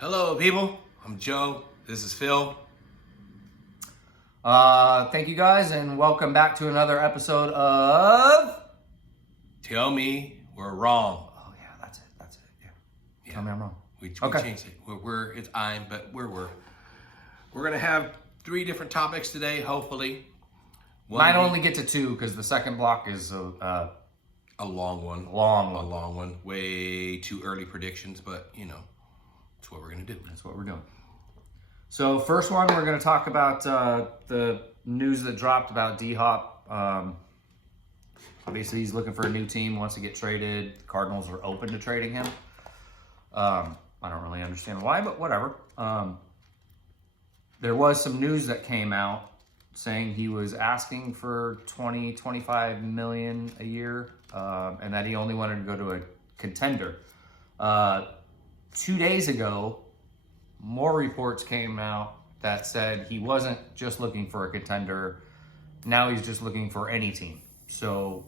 Hello, people. I'm Joe. This is Phil. Thank you guys, and welcome back to another episode of. Tell me we're wrong. Oh yeah, that's it. Yeah. Tell me I'm wrong. We Okay. changed it. It's I'm, but we're gonna have 3 different topics today. Hopefully, Might only get to 2 because the second block is a long one. a long A one. long one. Way too early predictions, but that's what we're gonna do. That's what we're doing. So first one, we're going to talk about the news that dropped about D-Hop. Obviously, he's looking for a new team, wants to get traded. The Cardinals are open to trading him. I don't really understand why, but whatever. There was some news that came out saying he was asking for 25 million a year, and that he only wanted to go to a contender. 2 days ago, more reports came out that said he wasn't just looking for a contender. Now he's just looking for any team. So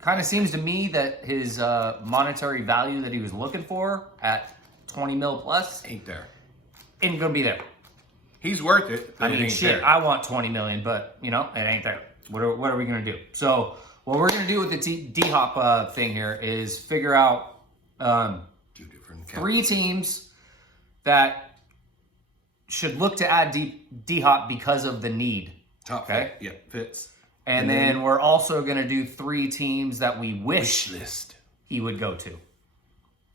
kind of seems to me that his monetary value that he was looking for at 20 mil plus Ain't there? ain't gonna be there. He's worth it. But I it mean, ain't shit, there. I want 20 million, but it ain't there. What are we gonna do? So what we're gonna do with the D-Hop thing here is figure out 2 different 3 teams that should look to add D-Hop because of the need. top okay. fit. Yeah, fits. And then we're also going to do 3 teams that we wish List. he would go to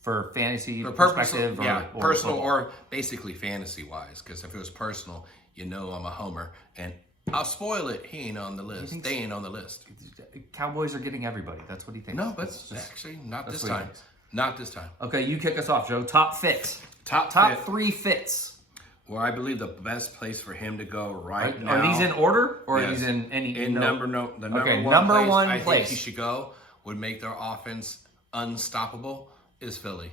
for fantasy For perspective. personal or basically fantasy-wise. Because if it was personal, I'm a homer. And I'll spoil it. He ain't on the list. They ain't on the list. Cowboys are getting everybody. That's what he thinks. No, but actually, not this what he time. thinks. Not this time. Okay, you kick us off, Joe. Top fits. Top fit. 3 fits. Well, I believe the best place for him to go right now. Are these in order or are Yes. these in any? The number Okay, one number place one I place. think he should go would make their offense unstoppable is Philly.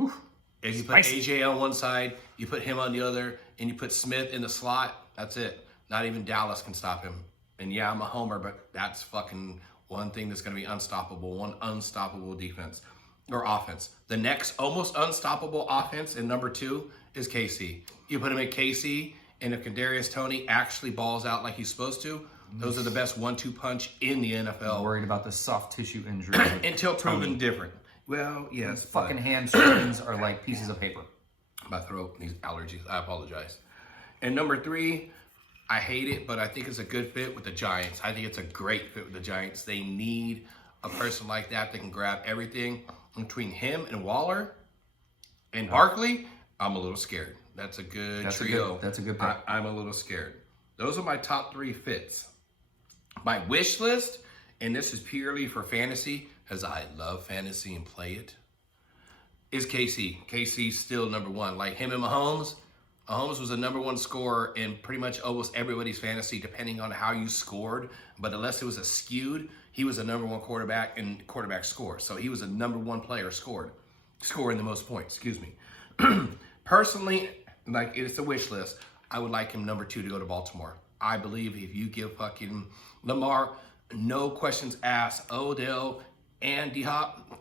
If you put Spicy. AJ on one side, you put him on the other, and you put Smith in the slot, that's it. Not even Dallas can stop him. And yeah, I'm a homer, but that's fucking one thing that's going to be unstoppable. One unstoppable defense or offense. The next almost unstoppable offense in number 2 is KC. You put him in KC, and if Kadarius Toney actually balls out like he's supposed to, those are the best 1-2 punch in the NFL. I'm worried about the soft tissue injury. Until proven different. Well, yes. Fucking hamstrings are like pieces of paper. My throat needs allergies. I apologize. And number 3, I hate it, but I think it's a good fit with the Giants. I think it's a great fit with the Giants. They need a person like that can grab everything. Between him and Waller and Barkley, I'm a little scared. That's a good trio. That's a good pick. I'm a little scared. Those are my top 3 fits. My wish list, and this is purely for fantasy, as I love fantasy and play it, is KC. KC's still number 1. Like him and Mahomes. Mahomes was the number 1 scorer in pretty much almost everybody's fantasy, depending on how you scored. But unless it was a skewed, he was the number 1 quarterback in quarterback score. So he was a number 1 player scoring the most points, excuse me. Personally, like it's a wish list, I would like him number 2 to go to Baltimore. I believe if you give fucking Lamar, no questions asked, Odell and D-Hop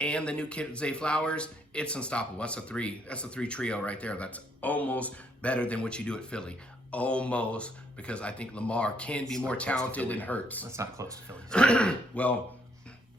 and the new kid Zay Flowers, it's unstoppable. That's a 3 trio right there. That's almost better than what you do at Philly. Almost, because I think Lamar can be more talented than Hurts. That's not close to Philly. Well,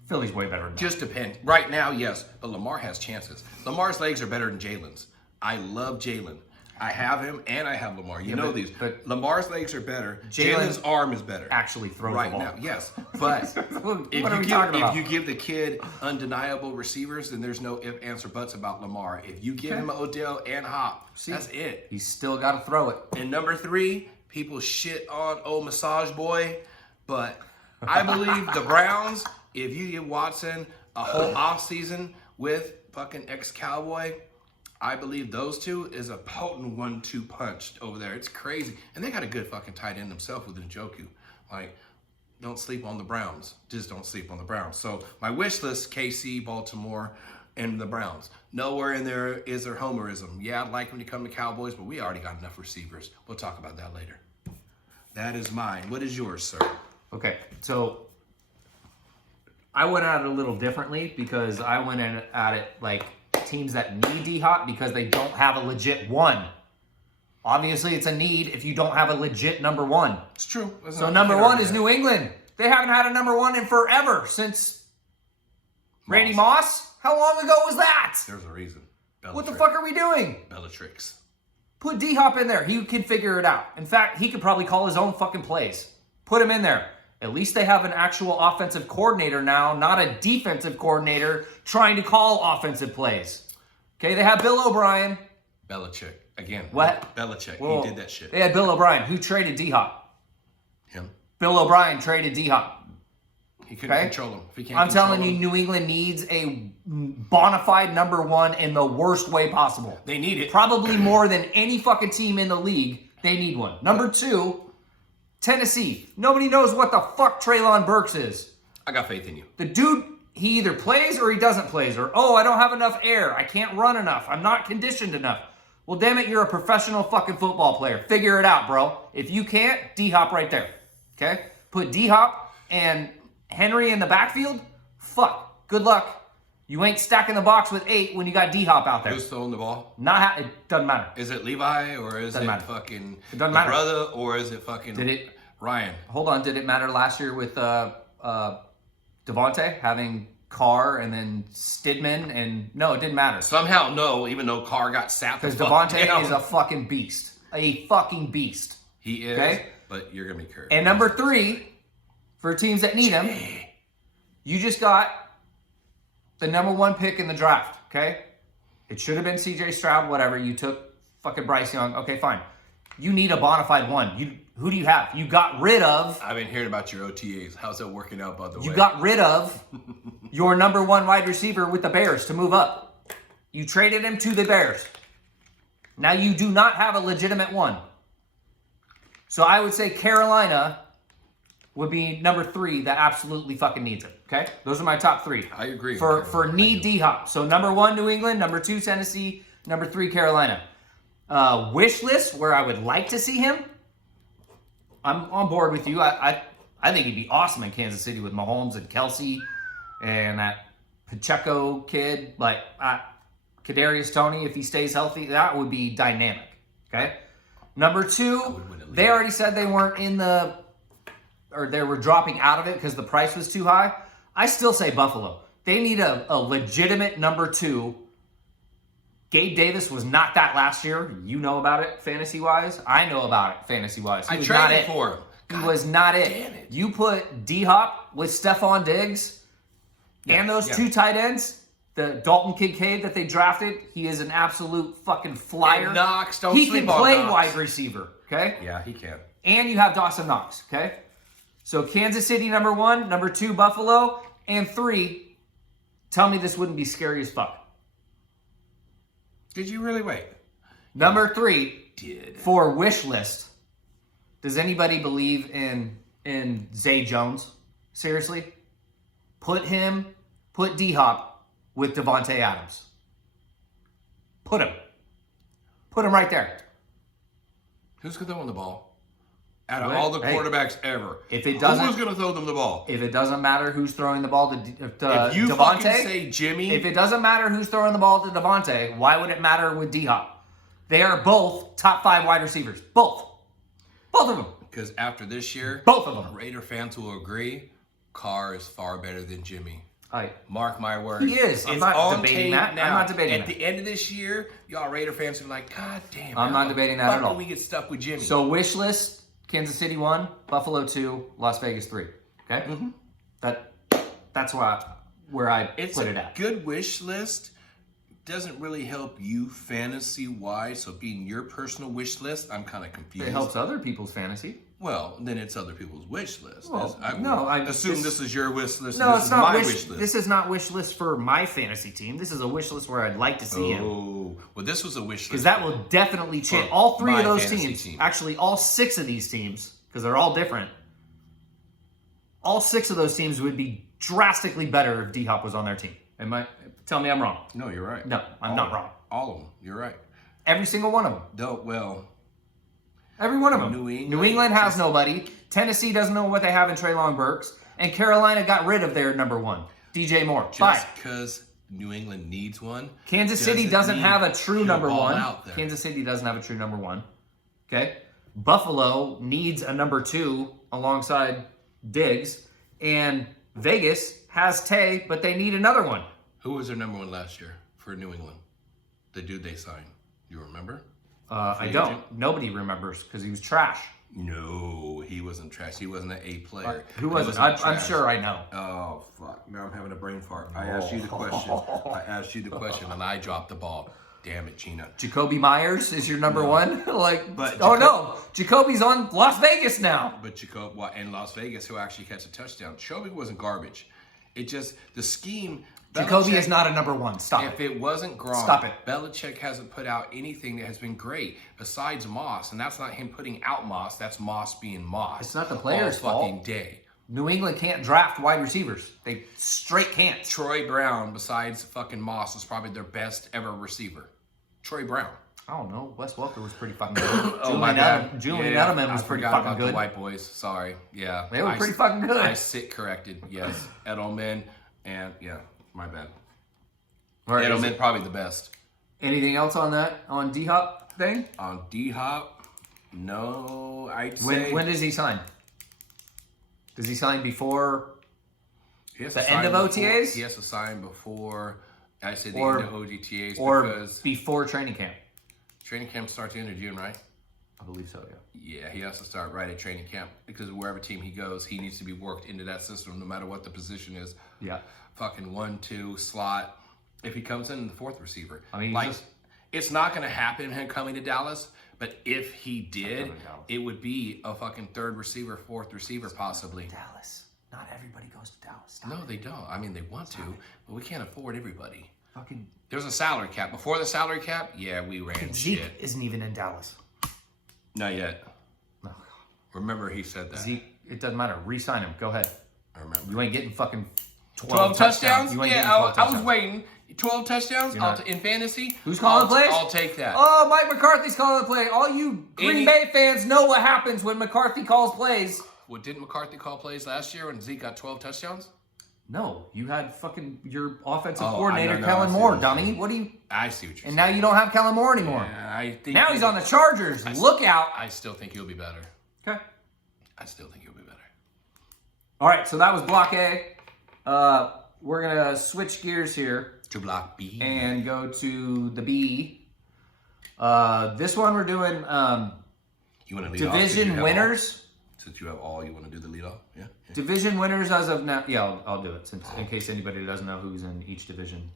Philly's way better than that. just depends. Right now, yes, but Lamar has chances. Lamar's legs are better than Jalen's. I love Jalen. I have him and I have Lamar. You know these. but Lamar's legs are better. Jalen's Jalen's arm is better. Actually throws Right the ball. now, yes. But What if are we talking about? you give the kid undeniable receivers, then there's no if, ands, or buts about Lamar. If you give him Odell and Hop, that's it. He's still got to throw it. And number 3, people shit on old Massage Boy, but I believe the Browns, if you give Watson a whole offseason with fucking ex-Cowboy, I believe those 2 is a potent 1-2 punch over there. It's crazy. And they got a good fucking tight end themselves with Njoku. Like, don't sleep on the Browns. Just don't sleep on the Browns. So my wish list, KC, Baltimore, and the Browns. Nowhere in there is there homerism. Yeah, I'd like them to come to Cowboys, but we already got enough receivers. We'll talk about that later. That is mine. What is yours, sir? Okay, so I went at it a little differently because I went at it like teams that need D-Hop because they don't have a legit one. Obviously, it's a need if you don't have a legit number one. It's true. So number one is New England. They haven't had a number one in forever since Randy Moss. How long ago was that? There's a reason. What the fuck are we doing? Bellatrix. Put D-Hop in there. He can figure it out. In fact, he could probably call his own fucking plays. Put him in there. At least they have an actual offensive coordinator now, not a defensive coordinator trying to call offensive plays. Okay, they have Bill O'Brien. Belichick. Again. What? Belichick. Well, he did that shit. They had Bill O'Brien. Who traded D-Hop? Him. Bill O'Brien traded D-Hop. He couldn't control him. If he can't I'm telling you, New England needs a bona fide number one in the worst way possible. They need it. Probably more than any fucking team in the league. They need one. Number two, Tennessee. Nobody knows what the fuck Treylon Burks is. I got faith in you. The dude, he either plays or he doesn't play. Or, oh, I don't have enough air. I can't run enough. I'm not conditioned enough. Well, damn it, you're a professional fucking football player. Figure it out, bro. If you can't, D-Hop right there. Okay? Put D-Hop and Henry in the backfield? Fuck. Good luck. You ain't stacking the box with 8 when you got D-Hop out there. Who's throwing the ball? It doesn't matter. Is it Levi or is it fucking it doesn't matter. brother or is it fucking Ryan? Hold on. Did it matter last year with Devontae having Carr and then Stidman? And no, it didn't matter. Somehow no, even though Carr got sapped. Because Devontae is a fucking beast. A fucking beast. He is. Okay? But you're going to be cursed. And number 3, for teams that need him, you just got the number 1 pick in the draft, okay? It should have been CJ Stroud, whatever. You took fucking Bryce Young. Okay, fine. You need a bona fide one. Who do you have? You got rid of... I've been hearing about your OTAs. How's that working out, by the way? You got rid of your number 1 wide receiver with the Bears to move up. You traded him to the Bears. Now you do not have a legitimate one. So I would say Carolina would be number 3 that absolutely fucking needs it. Okay? Those are my top 3. I agree. For need D-Hop. So number 1, New England. Number 2, Tennessee. Number 3, Carolina. Wish list where I would like to see him. I'm on board with you. I think he'd be awesome in Kansas City with Mahomes and Kelsey and that Pacheco kid. Like, Kadarius Toney, if he stays healthy, that would be dynamic. Okay? Number 2, they already said they weren't or they were dropping out of it because the price was too high. I still say Buffalo. They need a legitimate number 2. Gabe Davis was not that last year. You know about it fantasy-wise. I know about it fantasy-wise. I traded for him. He was not it. You put D-Hop with Stephon Diggs and those 2 tight ends, the Dalton Kincaid that they drafted, he is an absolute fucking flyer. And Knox, don't he sleep can on play Knox. wide receiver, okay? Yeah, he can. And you have Dawson Knox, okay? So Kansas City, number 1. Number 2, Buffalo. And 3, tell me this wouldn't be scary as fuck. Did you really wait? Number 3, for wish list. Does anybody believe in Zay Jones? Seriously? Put D-Hop with Devontae Adams. Put him right there. Who's going to throw him the ball? Out of all the quarterbacks ever. If it doesn't, who's going to throw them the ball? If it doesn't matter who's throwing the ball to if you Devontae, fucking say Jimmy. If it doesn't matter who's throwing the ball to Devontae, why would it matter with D-Hop? They are both top 5 wide receivers. Both of them. Because after this year, both of them. Raider fans will agree, Carr is far better than Jimmy. Right. Mark my words. He is. I'm not debating that. Now. I'm not debating that. At the end of this year, y'all Raider fans will be like, God damn. I'm not debating that at all. We get stuck with Jimmy. So wish list, Kansas City 1, Buffalo 2, Las Vegas 3. Okay? Mm-hmm. That's where I put it at. It's a good wish list. Doesn't really help you fantasy-wise. So being your personal wish list, I'm kind of confused. It helps other people's fantasy. Well, then it's other people's wish list. Well, I assume this is your wish list. No, this it's is not my wish list. This is not wish list for my fantasy team. This is a wish list where I'd like to see him. Oh, well, this was a wish list. Because that will definitely change. All 3 of those teams, team. actually all 6 of these teams, because they're all different, all 6 of those teams would be drastically better if D-Hop was on their team. Tell me I'm wrong. No, you're right. No, I'm not wrong. All of them. You're right. Every single one of them. Every one of them. New England has nobody. Tennessee doesn't know what they have in Treylon Burks. And Carolina got rid of their number 1, DJ Moore. Just because New England needs one. Kansas City doesn't have a true number one. There. Kansas City doesn't have a true number one. Okay? Buffalo needs a number 2 alongside Diggs. And Vegas has Tay, but they need another one. Who was their number 1 last year for New England? The dude they signed. You remember? I don't. Agent? Nobody remembers because he was trash. No, he wasn't trash. He wasn't an A player. Who was it? I'm sure I know. Oh, fuck. Now I'm having a brain fart. I asked you the question. And I dropped the ball. Damn it, Gina. Jacoby Myers is your number 1? No. Jacoby's on Las Vegas now. But in Las Vegas, he'll actually catch a touchdown. Jacoby wasn't garbage. It just, the scheme... Jacoby is not a number 1. Stop it. If it wasn't Gronk, stop it. Belichick hasn't put out anything that has been great besides Moss, and that's not him putting out Moss. That's Moss being Moss. It's not the players' all fault. Fucking day. New England can't draft wide receivers. They straight can't. Troy Brown, besides fucking Moss, is probably their best ever receiver. Troy Brown. I don't know. Wes Welker was pretty fucking good. Julian Yeah, Edelman was pretty fucking good. The white boys. Sorry. Yeah. They were pretty fucking good. I sit corrected. Yes. Edelman and yeah, my bad. All right, Edelman probably the best. Anything else on that? On D-Hop thing? On D-Hop? No, I'd say... When does he sign? Does he sign before the end of OTAs? He has to sign before, I said the end of OTAs because... before training camp. Training camp starts the end of June, right? I believe so, yeah. Yeah, he has to start right at training camp because wherever team he goes, he needs to be worked into that system no matter what the position is. Yeah. Fucking 1-2 slot. If he comes in the 4th receiver. I mean, it's not going to happen him coming to Dallas, but if he did, it would be a fucking 3rd receiver, 4th receiver possibly. Dallas. Not everybody goes to Dallas. Stop it. They don't. I mean, they want to, but we can't afford everybody. Fucking. There's a salary cap. Before the salary cap, yeah, we ran Zeke shit. isn't even in Dallas. Not yet. No. Remember he said that. Zeke, it doesn't matter. Re-sign him. Go ahead. I remember. You ain't getting fucking 12 touchdowns? You ain't yeah, getting 12 touchdowns. I was waiting. 12 touchdowns in fantasy? Who's calling the plays? I'll take that. Oh, Mike McCarthy's calling the play. All you Green Bay fans know what happens when McCarthy calls plays. Well, didn't McCarthy call plays last year when Zeke got 12 touchdowns? No, you had fucking your offensive coordinator, Kellen Moore, dummy. What do you... I see what you're saying. And now you don't have Kellen Moore anymore. Yeah, I think now he's on the Chargers. Look out. I still think he'll be better. Okay. I still think he'll be better. All right, so that was Block A. We're going to switch gears here. To Block B. And go to the B. This one we're doing you want to lead division winners. Since you have all, you want to do the lead off? Yeah. Division winners as of now. Yeah, I'll do it in case anybody doesn't know who's in each division.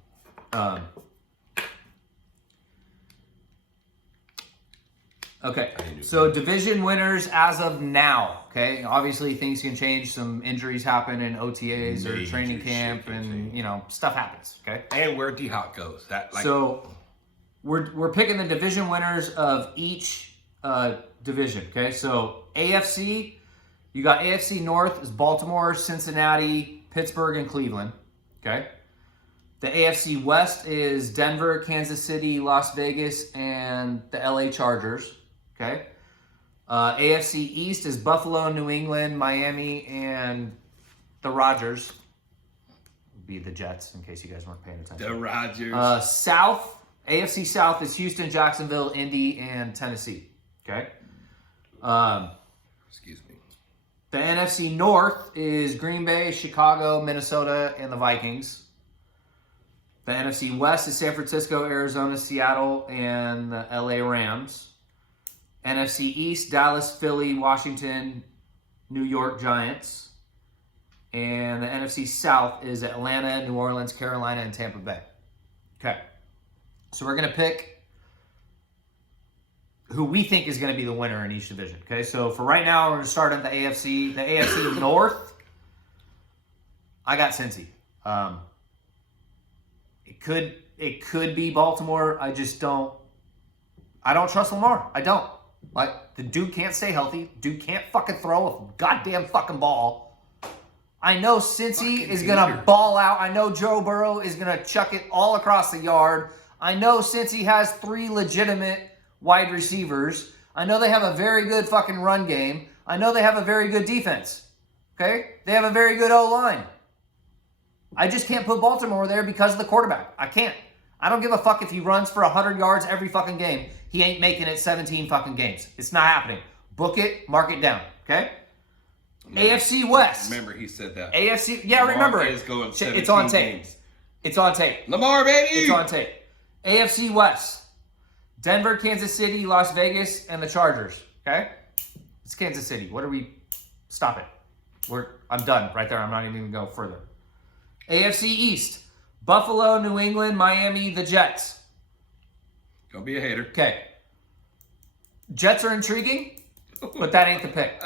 Okay, so division winners as of now. Okay, obviously things can change. Some injuries happen in OTAs or training camp, and stuff happens. Okay, and where D-Hop goes. So we're picking the division winners of each division. Okay, so AFC, you got AFC North is Baltimore, Cincinnati, Pittsburgh, and Cleveland. Okay, the AFC West is Denver, Kansas City, Las Vegas, and the LA Chargers. Okay. AFC East is Buffalo, New England, Miami, and the Rodgers. Would be the Jets, in case you guys weren't paying attention. The Rodgers. AFC South is Houston, Jacksonville, Indy, and Tennessee. Okay. Excuse me. The NFC North is Green Bay, Chicago, Minnesota, and the Vikings. The NFC West is San Francisco, Arizona, Seattle, and the LA Rams. NFC East, Dallas, Philly, Washington, New York Giants. And the NFC South is Atlanta, New Orleans, Carolina, and Tampa Bay. Okay. So we're going to pick who we think is going to be the winner in each division. Okay, so for right now, we're going to start at the AFC. The AFC North, I got Cincy. It could be Baltimore. I don't trust Lamar. I don't. Like, the dude can't stay healthy. Dude can't fucking throw a goddamn fucking ball. I know Cincy is going to ball out. I know Joe Burrow is going to chuck it all across the yard. I know Cincy has 3 legitimate wide receivers. I know they have a very good fucking run game. I know they have a very good defense. Okay? They have a very good O-line. I just can't put Baltimore there because of the quarterback. I can't. I don't give a fuck if he runs for 100 yards every fucking game. He ain't making it 17 fucking games. It's not happening. Book it, mark it down, okay? AFC West. Remember he said that. AFC, yeah, remember it. Is going It's on tape. games. It's on tape. Lamar, baby! It's on tape. AFC West. Denver, Kansas City, Las Vegas, and the Chargers, okay? It's Kansas City. What are we... Stop it. I'm done right there. I'm not even going to go further. AFC East. Buffalo, New England, Miami, the Jets. Don't be a hater. Okay. Jets are intriguing, but that ain't the pick.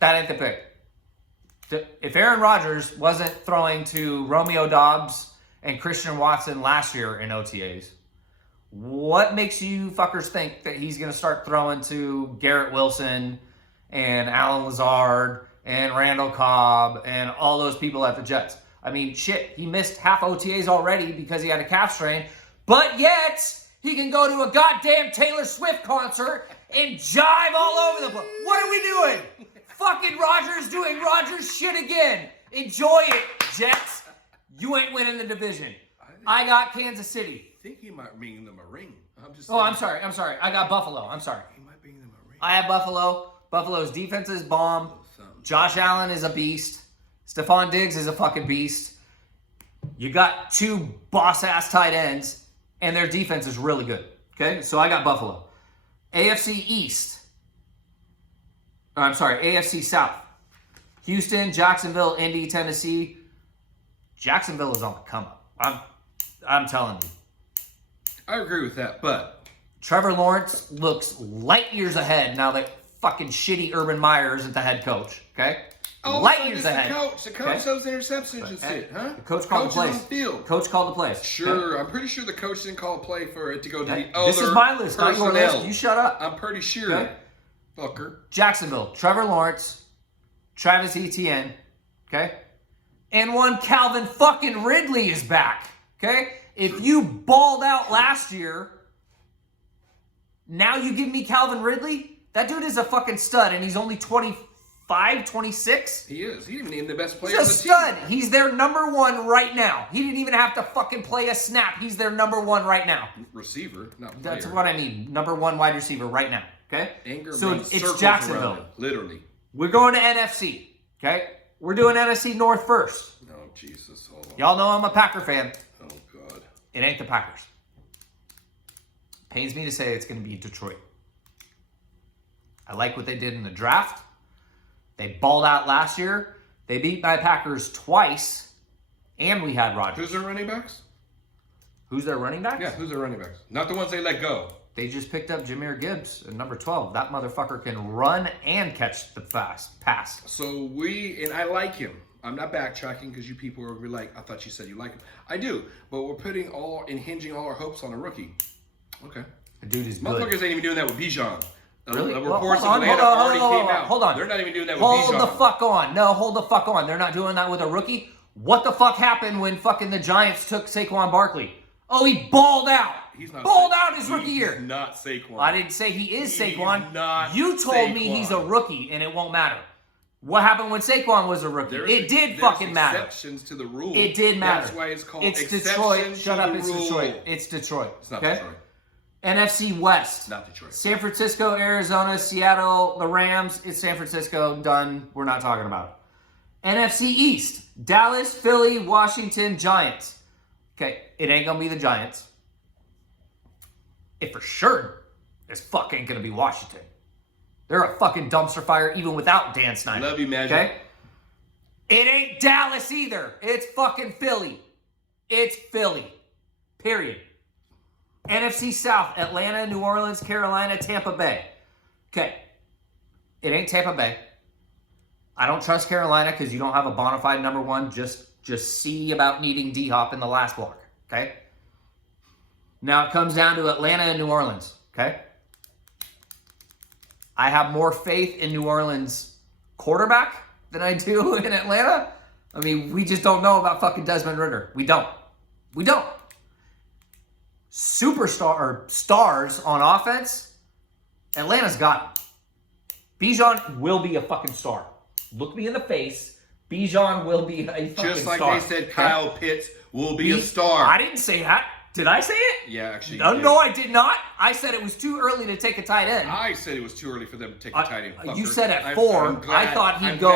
That ain't the pick. If Aaron Rodgers wasn't throwing to Romeo Doubs and Christian Watson last year in OTAs, what makes you fuckers think that he's going to start throwing to Garrett Wilson and Alan Lazard and Randall Cobb and all those people at the Jets? I mean, shit, he missed half OTAs already because he had a calf strain, but yet he can go to a goddamn Taylor Swift concert and jive all over the place. What are we doing? Fucking Rodgers doing Rodgers shit again. Enjoy it, Jets. You ain't winning the division. I got Kansas City. I think he might bring them a ring. I'm sorry. I got Buffalo. I'm sorry. He might bring them a ring. I have Buffalo. Buffalo's defense is bomb. Josh Allen is a beast. Stephon Diggs is a fucking beast. You got two boss-ass tight ends, and their defense is really good. Okay? So I got Buffalo. AFC East. AFC South. Houston, Jacksonville, Indy, Tennessee. Jacksonville is on the come up. I'm telling you. I agree with that, but Trevor Lawrence looks light years ahead now that fucking shitty Urban Meyer isn't the head coach. Okay? Light years ahead. The coach those interceptions and shit, huh? The coach called the plays. On the field. Coach called the plays. Sure, okay? I'm pretty sure the coach didn't call a play for it to go to the other. This is my list, not your list. You shut up. I'm pretty sure. Okay? Fucker. Jacksonville, Trevor Lawrence, Travis Etienne, okay? And one Calvin fucking Ridley is back, okay? If you balled out last year, now you give me Calvin Ridley? That dude is a fucking stud, and he's only 25, 26? He is. He didn't even the best player on the team. He's a stud. He's their number one right now. He didn't even have to fucking play a snap. He's their number one right now. Receiver, not player. That's what I mean. Number one wide receiver right now, okay? Ingram so it's Jacksonville. Him, literally. We're going to NFC, okay? We're doing NFC North first. Oh, Jesus. Hold on. Y'all know I'm a Packer fan. Oh, God. It ain't the Packers. Pains me to say it's going to be Detroit. I like what they did in the draft. They balled out last year. They beat my Packers twice, and we had Rodgers. Who's their running backs? Who's their running backs? Yeah, who's their running backs? Not the ones they let go. They just picked up Jahmyr Gibbs at number 12. That motherfucker can run and catch the pass. So and I like him. I'm not backtracking because you people are like, I thought you said you like him. I do, but we're hinging all our hopes on a rookie. Okay. The dude is good. Motherfuckers ain't even doing that with Bijan. Really? The reports of Atlanta already came out. Hold on. They're not even doing that with Bijan. Hold the fuck on. No, hold the fuck on. They're not doing that with a rookie. What the fuck happened when fucking the Giants took Saquon Barkley? Oh, he balled out. He's not balled out his rookie year. He's not Saquon. I didn't say he is Saquon. Not you told Saquon. me he's a rookie, and it won't matter. What happened when Saquon was a rookie? It did fucking matter. Exceptions to the rule. It did matter. That's why it's called It's Detroit. Shut up. It's Detroit. It's Detroit. It's not okay? Detroit. NFC West. Not Detroit. San Francisco, Arizona, Seattle, the Rams. It's San Francisco. Done. We're not talking about it. NFC East. Dallas, Philly, Washington, Giants. Okay, it ain't going to be the Giants. It for sure is fucking going to be Washington. They're a fucking dumpster fire even without Dan Snyder. Love you, Magic. Okay? It ain't Dallas either. It's fucking Philly. It's Philly. Period. NFC South, Atlanta, New Orleans, Carolina, Tampa Bay. Okay. It ain't Tampa Bay. I don't trust Carolina because you don't have a bona fide number one. Just see about needing D-Hop in the last block. Okay? Now it comes down to Atlanta and New Orleans. Okay? I have more faith in New Orleans quarterback than I do in Atlanta. I mean, we just don't know about fucking Desmond Ridder. We don't. Superstar or stars on offense, Atlanta's got him. Bijan will be a fucking star. Look me in the face. Bijan will be a fucking Just like star. they said, Kyle Pitts will be a star. I didn't say that. Did I say it? Yeah, actually. No, I did not. I said it was too early to take a tight end. I said it was too early for them to take a tight end. You said at 4. I thought he'd go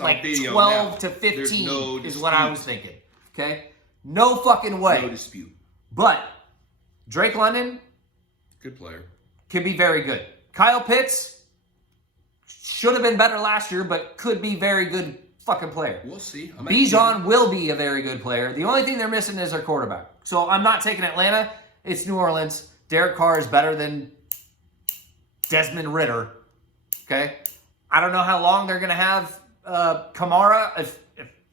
like 12 now. to 15 no is what I was thinking. Okay? No fucking way. No dispute. But Drake London Good player. can be very good. Kyle Pitts should have been better last year, but could be very good fucking player. We'll see. Bijan will be a very good player. The only thing they're missing is their quarterback. So I'm not taking Atlanta. It's New Orleans. Derek Carr is better than Desmond Ritter. Okay? I don't know how long they're going to have Kamara, if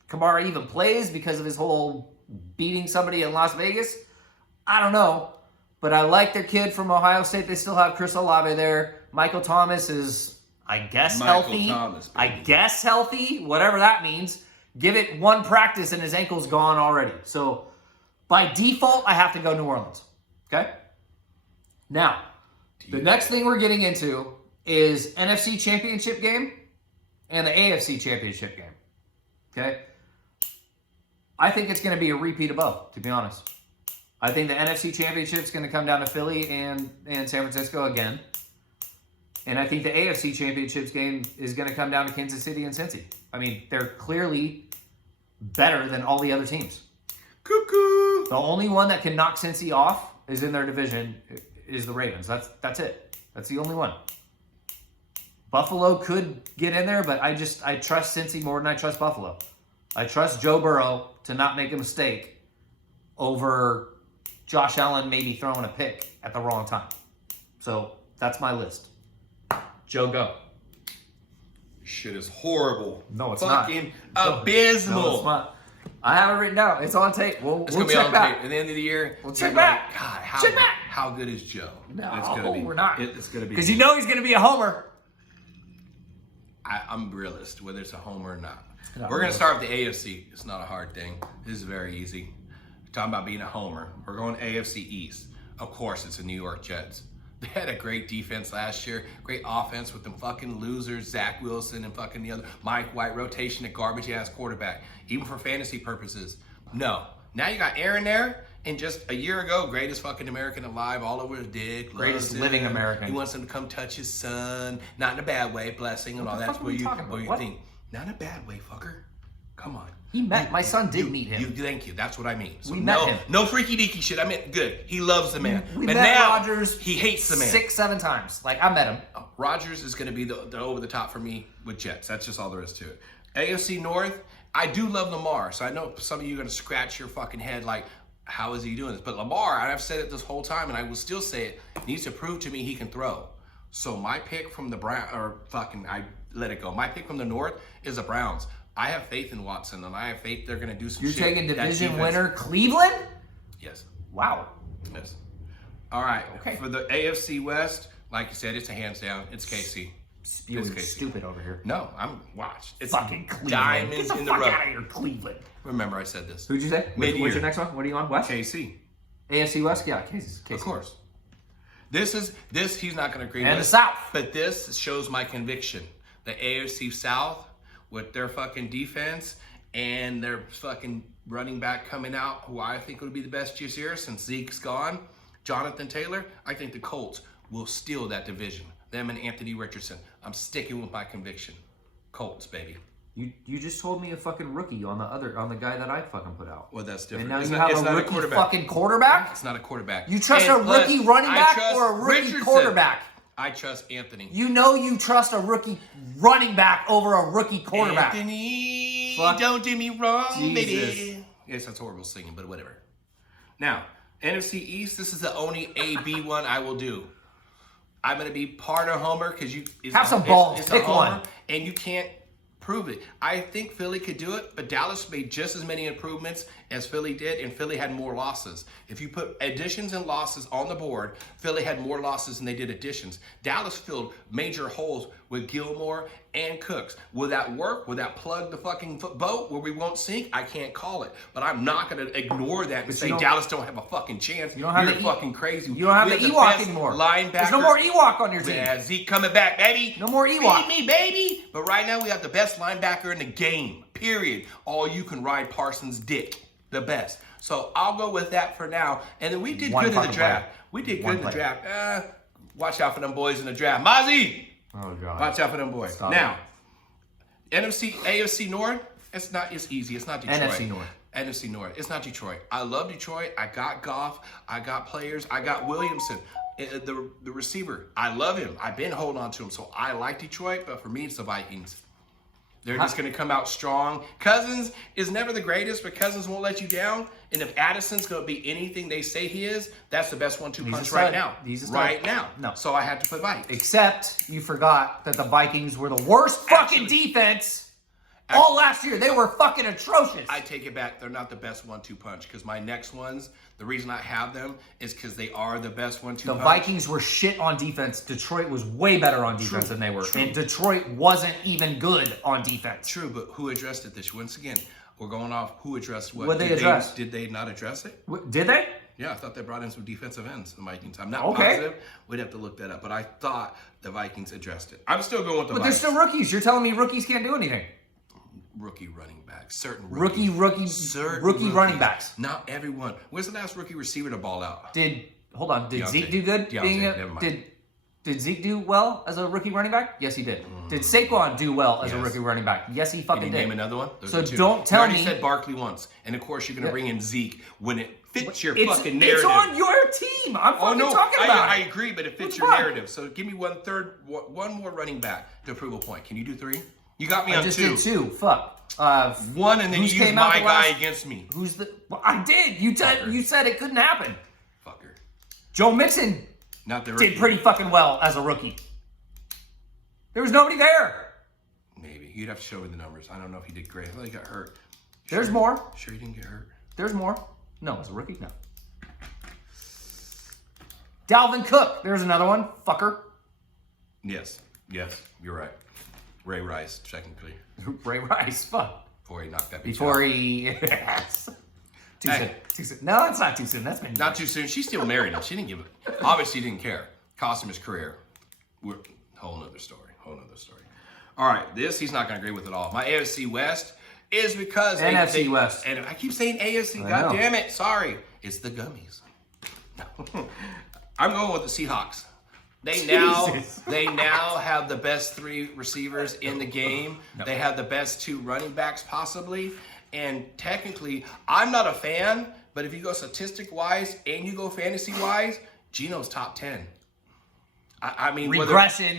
Kamara even plays because of his whole beating somebody in Las Vegas. I don't know. But I like their kid from Ohio State. They still have Chris Olave there. Michael Thomas is, I guess, healthy. I guess healthy, whatever that means. Give it one practice and his ankle's gone already. So by default, I have to go New Orleans. Okay? Now, the next thing we're getting into is NFC Championship game and the AFC Championship game. Okay? I think it's going to be a repeat of both, to be honest. I think the NFC Championship is going to come down to Philly and San Francisco again. And I think the AFC Championships game is going to come down to Kansas City and Cincy. I mean, they're clearly better than all the other teams. Cuckoo! The only one that can knock Cincy off is in their division is the Ravens. That's it. That's the only one. Buffalo could get in there, but I trust Cincy more than I trust Buffalo. I trust Joe Burrow to not make a mistake over Josh Allen maybe throwing a pick at the wrong time. So that's my list. Joe, go. Shit is horrible. No, it's fucking abysmal. No, it's not. I have it written down. It's on tape. We'll gonna be check on back. tape. At the end of the year, We'll check back. God, Check back. how good is Joe? No, it's gonna be, we're not. It's gonna be Because you know he's going to be a homer. I'm realist, whether it's a homer or not. Not We're going to realist. start with the AFC. It's not a hard thing. This is very easy. We're talking about being a homer. We're going AFC East. Of course, it's the New York Jets. They had a great defense last year, great offense with them fucking losers, Zach Wilson and fucking the other Mike White, rotation at garbage-ass quarterback, even for fantasy purposes. No. Now you got Aaron there, and just a year ago, greatest fucking American alive, all over his dick. Greatest living American. He wants him to come touch his son, not in a bad way, blessing and all that. fuck are we talking about? What you What? think. Not in a bad way, fucker. Come on. My son did meet him. Thank you. That's what I mean. So We met him. No freaky deaky shit. I meant good. He loves the man. We but met now Rodgers he hates the man. 6-7 times. Like, I met him. Rodgers is going to be the over the top for me with Jets. That's just all there is to it. AFC North, I do love Lamar. So I know some of you are going to scratch your fucking head like, how is he doing this? But Lamar, and I've said it this whole time, and I will still say it, needs to prove to me he can throw. So my pick from the I let it go. My pick from the North is the Browns. I have faith in Watson, and I have faith they're going to do some You're shit. taking That division defense- winner Cleveland? Yes. Wow. Yes. All right. Okay. For the AFC West, like you said, it's a hands down. It's KC. Spewing It's KC. stupid over here. No, I'm watched. It's Fucking Cleveland. diamonds Get the in the fuck rough. out of here, Cleveland. Remember, I said this. Who'd you say? Mid-year. What's your next one? What are you on? West? KC. AFC West? Yeah, Casey. Of course. This he's not going to agree And with. the South. But this shows my conviction. The AFC South, with their fucking defense and their fucking running back coming out, who I think would be the best this year since Zeke's gone, Jonathan Taylor, I think the Colts will steal that division. Them and Anthony Richardson. I'm sticking with my conviction. Colts, baby. You just told me a fucking rookie on the guy that I fucking put out. Well, that's And different. now It's you not- have it's a not rookie fucking quarterback? It's not a quarterback. You trust And a plus, rookie running I back trust or a rookie Richardson. quarterback? I trust Anthony. You know you trust a rookie running back over a rookie quarterback. Anthony, Fuck. don't do me wrong, Jesus. baby. Yes, that's horrible singing, but whatever. Now, NFC East, this is the only AB one I will do. I'm going to be part of Homer because you... Have some balls. It's Pick a Homer, one. And you can't prove it. I think Philly could do it, but Dallas made just as many improvements as Philly did, and Philly had more losses. If you put additions and losses on the board, Philly had more losses than they did additions. Dallas filled major holes with Gilmore and Cooks. Will that work? Will that plug the fucking boat where we won't sink? I can't call it. But I'm not going to ignore that and say Dallas don't have a fucking chance. You don't have You're the fucking crazy. You don't have We the the Ewok best anymore. linebacker. There's no more Ewok on your team. Yeah, Zeke coming back, baby. No more Ewok. Feed me, baby. But right now we have the best linebacker in the game. period. All you can ride Parsons' dick. The best. So I'll go with that for now. And then we did good in the draft. We did good in the draft. Watch out for them boys in the draft. Mozzie! Oh, God. Watch out for them boys. Stop now, AFC North, it's easy. It's not Detroit. NFC North. It's not Detroit. I love Detroit. I got Goff. I got players. I got Williamson. The receiver. I love him. I've been holding on to him. So I like Detroit, but for me, it's the Vikings. They're just going to come out strong. Cousins is never the greatest, but Cousins won't let you down. And if Addison's going to be anything they say he is, that's the best 1-2 punch right now. Right now. No. So I had to put Vikings. Except you forgot that the Vikings were the worst fucking defense all last year. They were fucking atrocious. I take it back. They're not the best 1-2 punch because my next ones, the reason I have them is because they are the best 1-2 punch. The Vikings were shit on defense. Detroit was way better on defense than they were. And Detroit wasn't even good on defense. True, but who addressed it this year? Once again, we're going off who addressed what. What they addressed? Did they not address it? Did they? Yeah, I thought they brought in some defensive ends, the Vikings. I'm not positive. We'd have to look that up. But I thought the Vikings addressed it. I'm still going with the Vikings. But they're still rookies. You're telling me rookies can't do anything. Rookie running backs. Certain rookie running backs. Not everyone. Where's the last rookie receiver to ball out? Did Zeke do good? Never mind. Did Zeke do well as a rookie running back? Yes, he did. Did Saquon do well as a rookie running back? Yes, he fucking Can you did. name another one? So don't tell me. You already said Barkley once. And of course, you're going to bring in Zeke when it fits your fucking narrative. It's on your team. I'm fucking talking about I agree, but it fits your narrative. So give me one more running back to prove a point. Can you do 3? You got me on 2. I just did 2. Fuck. 1 and then you used my guy against me. Who's the? Well, I did. You said it couldn't happen. Fucker. Joe Mixon Not the rookie. did pretty fucking well as a rookie. There was nobody there. Maybe. You'd have to show me the numbers. I don't know if he did great. I thought he got hurt. There's more. Sure he didn't get hurt? There's more. No, as a rookie, no. Dalvin Cook. There's another one. Fucker. Yes, you're right. Ray Rice, technically. Ray Rice. Fuck. Before he knocked that bitch Before out. he... Yes. Too soon. No, it's not too soon. That's been... Not too soon. She still married him. She didn't give it. Obviously, didn't care. Cost him his career. Whole nother story. All right, he's not going to agree with at all. My AFC West is because... NFC West. And I keep saying AFC. God damn it. Sorry. It's the gummies. No. I'm going with the Seahawks. They now have the best 3 receivers in the game. Nope. They have the best 2 running backs possibly. And technically, I'm not a fan, but if you go statistic-wise and you go fantasy-wise, Geno's top 10. I mean... Regression.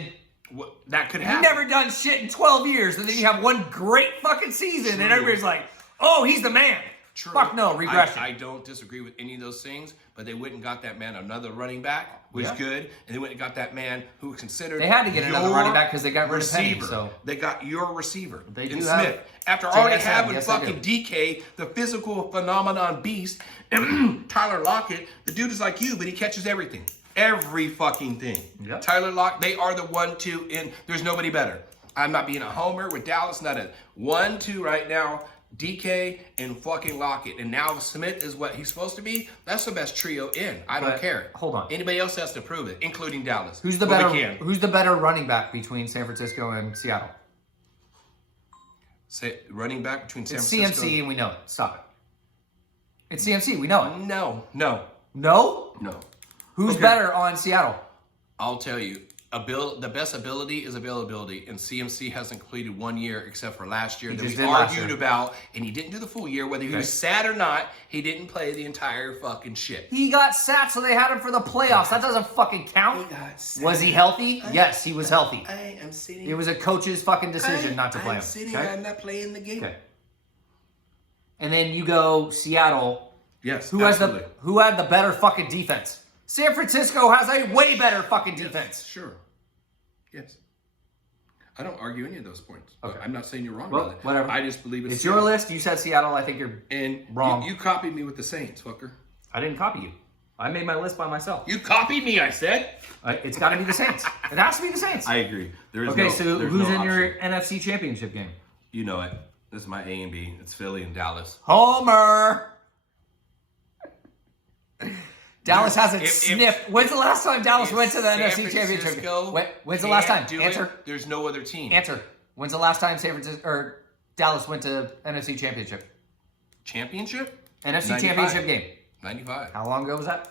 That could happen. You've never done shit in 12 years, and then you have one great fucking season, and everybody's like, oh, he's the man. True. Fuck no, regression. I don't disagree with any of those things, but they went and got that man another running back, which is good, and they went and got that man who was considered. They had to get another running back because they got rid of Penny. So they got your receiver, they in do Smith. After already having fucking DK, the physical phenomenon beast, Tyler Lockett, the dude is like you, but he catches everything. Every fucking thing. Yep. Tyler Lockett, they are the 1-2 in. There's nobody better. I'm not being a homer with Dallas, not a 1-2 right now. DK and fucking Lockett. And now Smith is what he's supposed to be. That's the best trio in. I don't care. Hold on. Anybody else has to prove it, including Dallas. Who's the better running back between San Francisco and Seattle? Running back between San It's Francisco. CMC and we know it. Stop it. It's CMC. We know it. No. No? Who's better on Seattle? I'll tell you. The best ability is availability, and CMC hasn't completed 1 year except for last year that we argued about, and he didn't do the full year, whether he was sad or not. He didn't play the entire fucking shit. He got sat, so they had him for the playoffs. That doesn't fucking count. Was he healthy? Yes, he was healthy. I am sitting. It was a coach's fucking decision not to play him. I'm not playing the game. Okay. And then you go Seattle. Yes, who had the better fucking defense? San Francisco has a way better fuking defense. Sure. Yes. I don't argue any of those points. Okay. I'm not saying you're wrong about it. Whatever. I just believe it's your list. You said Seattle. I think you're wrong. You copied me with the Saints, fucker. I didn't copy you. I made my list by myself. You copied me, I said. It's got to be the Saints. It has to be the Saints. I agree. So who's in your NFC Championship game? You know it. This is my A and B. It's Philly and Dallas. Homer! Dallas hasn't sniffed. When's the last time Dallas went to the NFC Championship? When's the last time? Answer. There's no other team. Answer. When's the last time Dallas went to NFC Championship? Championship? NFC 95. Championship game. 95. How long ago was that?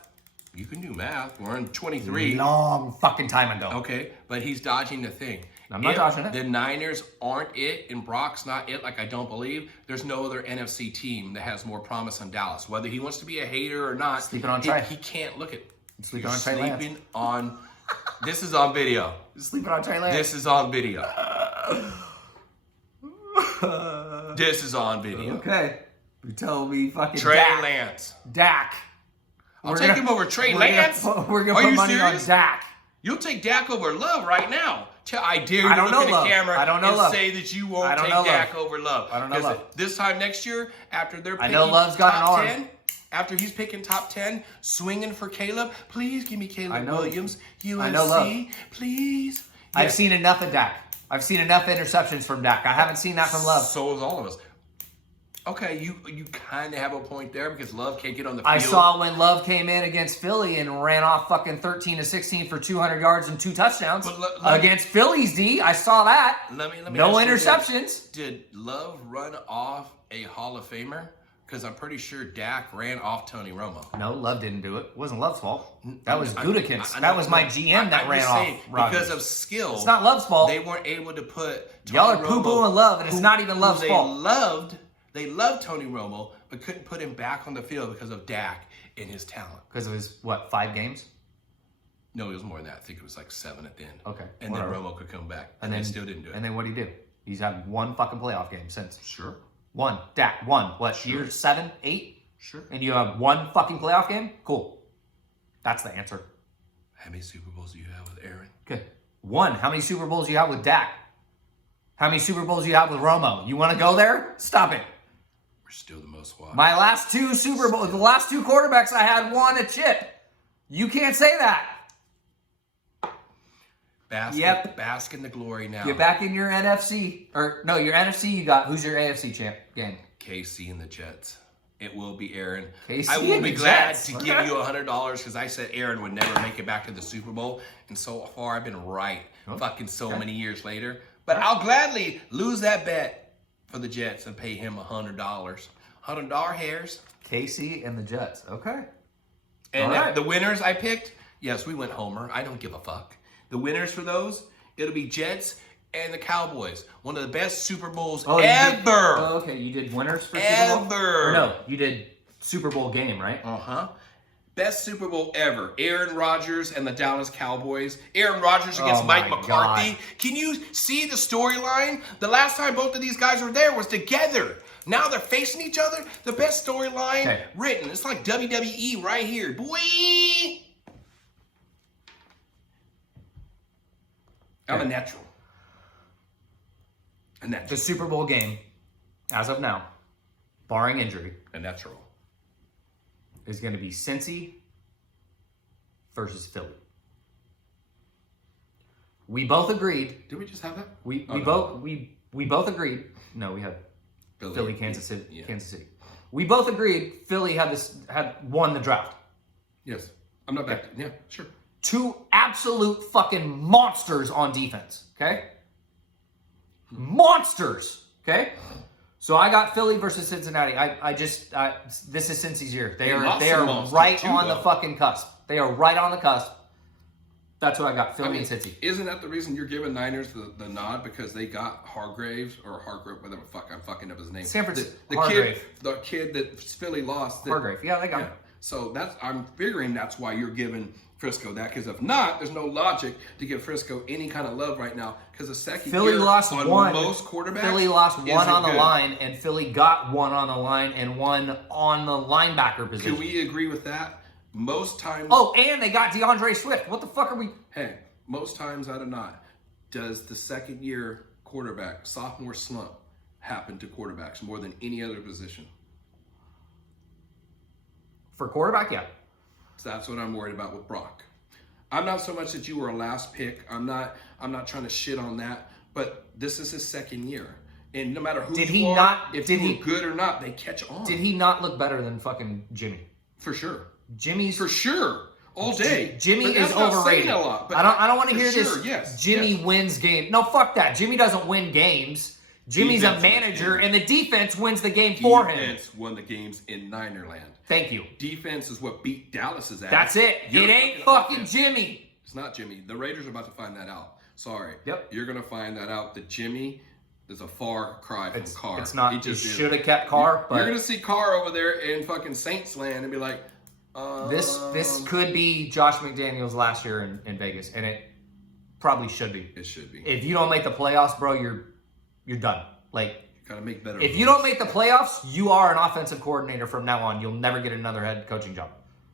You can do math. We're in 23. Long fucking time ago. Okay, but he's dodging the thing. I'm not dodging it. The Niners aren't it, and Brock's not it, like I don't believe, there's no other NFC team that has more promise than Dallas. Whether he wants to be a hater or not, Sleeping on Trey. he can't look at. Sleeping on Trey Lance. Sleeping on. This is on video. Sleeping on Trey Lance. This is on video. This is on video. Okay. You tell me fucking Trey Dak. Lance. Dak. I'll take him over Trey Lance. We're gonna Are put you money serious? on Dak. You'll take Dak over Love right now. I dare you I to don't look know at the Love. camera I don't know and Love. say that you I won't don't take know Dak Love. over Love. I don't know 'Cause Love. this time next year, after they're I picking know Love's got top an arm. 10, after he's picking top 10, swinging for Caleb, please give me Caleb I know. Williams, USC, I know Love. please. I've Yes. seen enough of Dak. I've seen enough interceptions from Dak. I haven't seen that from Love. So is all of us. Okay, you kind of have a point there because Love can't get on the field. I saw when Love came in against Philly and ran off fucking 13 to 16 for 200 yards and 2 touchdowns. But let- Against Philly's D, I saw that. Let me No ask you this. interceptions. Did Love run off a Hall of Famer? Because I'm pretty sure Dak ran off Tony Romo. No, Love didn't do it. It wasn't Love's fault. That was I- Gutekunst. I- That was my I'm GM that ran just off saying, Rodgers. because of skill. It's not Love's fault. They weren't able to put Tony Y'all are Romo, poo-pooing Love, and it's not even who Love's fault. They loved Tony Romo, but couldn't put him back on the field because of Dak and his talent. Because it was, what, 5 games? No, it was more than that. I think it was like 7 at the end. Okay, And whatever. then Romo could come back, and they still didn't do it. And then what'd he do? He's had 1 fucking playoff game since. Sure. 1. Dak, 1. What, Sure. year 7, 8? Sure. And you have 1 fucking playoff game? Cool. That's the answer. How many Super Bowls do you have with Aaron? Good. 1. How many Super Bowls do you have with Dak? How many Super Bowls do you have with Romo? You want to go there? Stop it. We're still the most watched. My last 2 Super Bowls, the last 2 quarterbacks I had won a chip. You can't say that. Bask in the glory now. Get back in your NFC. Or, no, your NFC you got. Who's your AFC champ game? KC and the Jets. It will be Aaron. KC I will and be the glad Jets. to Okay. give you $100 because I said Aaron would never make it back to the Super Bowl, and so far I've been right. Fucking so many years later, but I'll gladly lose that bet for the Jets and pay him $100. $100 hairs. KC and the Jets. Okay. And All right. the winners I picked, yes, we went Homer. I don't give a fuck. The winners for those, it'll be Jets and the Cowboys. One of the best Super Bowls Oh, you did- ever. oh, okay, you did winners for Super Bowl? Ever. Or no, you did Super Bowl game, right? Uh-huh. Best Super Bowl ever. Aaron Rodgers and the Dallas Cowboys. Aaron Rodgers against Oh Mike my McCarthy. God. Can you see the storyline? The last time both of these guys were there was together. Now they're facing each other. The best storyline Okay. written. It's like WWE right here. Boy! I'm a natural. A The natural. Super Bowl game, as of now, barring injury, A natural. is going to be Cincy versus Philly. We both agreed. Did we just have that? We Oh, no. both agreed. No, we had Philly, Kansas City, Yeah. Kansas City. We both agreed Philly had won the draft. Yes. I'm not back. Yeah, sure. 2 absolute fucking monsters on defense. Okay, monsters. Okay, so I got Philly versus Cincinnati. This is Cincy's year. They are some monsters right too, on the though. fucking cusp. They are right on the cusp. That's what I got. Philly and Cincy. Isn't that the reason you're giving Niners the nod because they got Hargrave or Hargrave, whatever fuck I'm fucking up his name. San Francisco. The kid that Philly lost. Hargrave. Yeah, they got him. So I'm figuring that's why you're giving Frisco that, because if not, there's no logic to give Frisco any kind of love right now because the second Philly year lost on one. most quarterbacks. Philly lost 1 isn't on the good. line, and Philly got 1 on the line and 1 on the linebacker position. Can we agree with that? Most times. Oh, and they got DeAndre Swift. What the fuck are we? Hey, most times out of not, does the second year quarterback, sophomore slump, happen to quarterbacks more than any other position? For quarterback, yeah. So that's what I'm worried about with Brock. I'm not so much that you were a last pick. I'm not trying to shit on that, but this is his second year. And no matter who Did you he are, not- if did you he- were good or not, they catch on. Did he not look better than fucking Jimmy? For sure. Jimmy's For sure. All day. Jimmy But is that's not overrated. saying a lot, but I don't want to for hear sure, this. yes, Jimmy yes. wins games. No, fuck that. Jimmy doesn't win games. Jimmy's a Defense manager, wins and the defense wins the game for him. Defense won the games in Ninerland. Thank you. Defense is what beat Dallas's ass. That's it. Your It ain't fucking offense. Jimmy. It's not Jimmy. The Raiders are about to find that out. Sorry. Yep. You're going to find that out that Jimmy is a far cry from Carr. It's not. He You just is. should have kept Carr, but You're going to see Carr over there in fucking Saints land and be like, this could be Josh McDaniels last year in Vegas, and it probably should be. It should be. If you don't make the playoffs, bro, you're done. Like, Gotta make better. if you don't make the playoffs, you are an offensive coordinator from now on. You'll never get another head coaching job,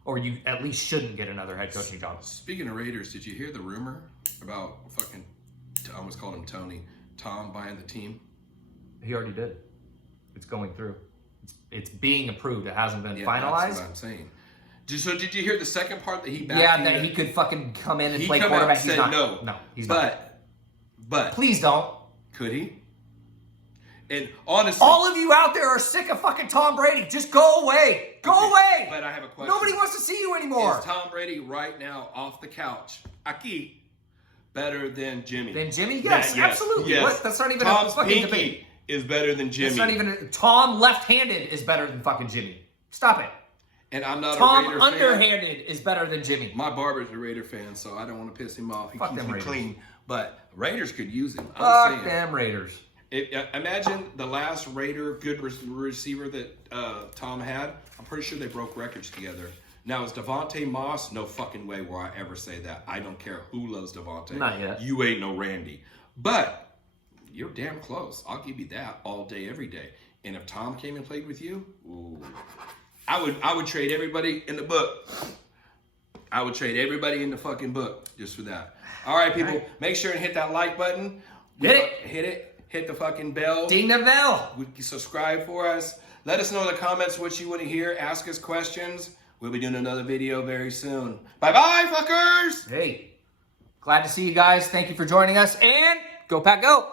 or you at least shouldn't get another head coaching job. Speaking of Raiders, did you hear the rumor about fucking? I almost called him Tony. Tom buying the team. He already did. It's going through. It's being approved. It hasn't been Yeah, finalized. that's what I'm saying. So did you hear the second part that he backed? Yeah, that he could fucking come in and He play come out quarterback. and He's said not. no. No, he's not. But Please don't. could he? And honestly, All of you out there are sick of fucking Tom Brady. Just go away. Go away. But I have a question. Nobody wants to see you anymore. Is Tom Brady right now off the couch, aquí, better than Jimmy? Then Jimmy, yes, absolutely. Yes. What? That's not even Tom's a fucking pinky debate. is better than Jimmy. It's not even. Tom left-handed is better than fucking Jimmy. Stop it. And I'm not Tom a Raider fan. underhanded is better than Jimmy. My barber's a Raider fan, so I don't want to piss him off. He Fuck keeps them me Raiders. clean. But Raiders could use him. I'm Fuck saying. them Raiders. Imagine the last Raider good receiver that Tom had. I'm pretty sure they broke records together. Now, is Devontae Moss? No fucking way will I ever say that. I don't care who loves Devontae. Not yet. You ain't no Randy. But you're damn close. I'll give you that all day, every day. And if Tom came and played with you, ooh, I would trade everybody in the book. I would trade everybody in the fucking book just for that. All right, people, make sure and hit that like button. Hit it. Hit it. Hit the fucking bell. Ding the bell. Subscribe for us. Let us know in the comments what you want to hear. Ask us questions. We'll be doing another video very soon. Bye-bye, fuckers! Hey, glad to see you guys. Thank you for joining us. And go Pack Go.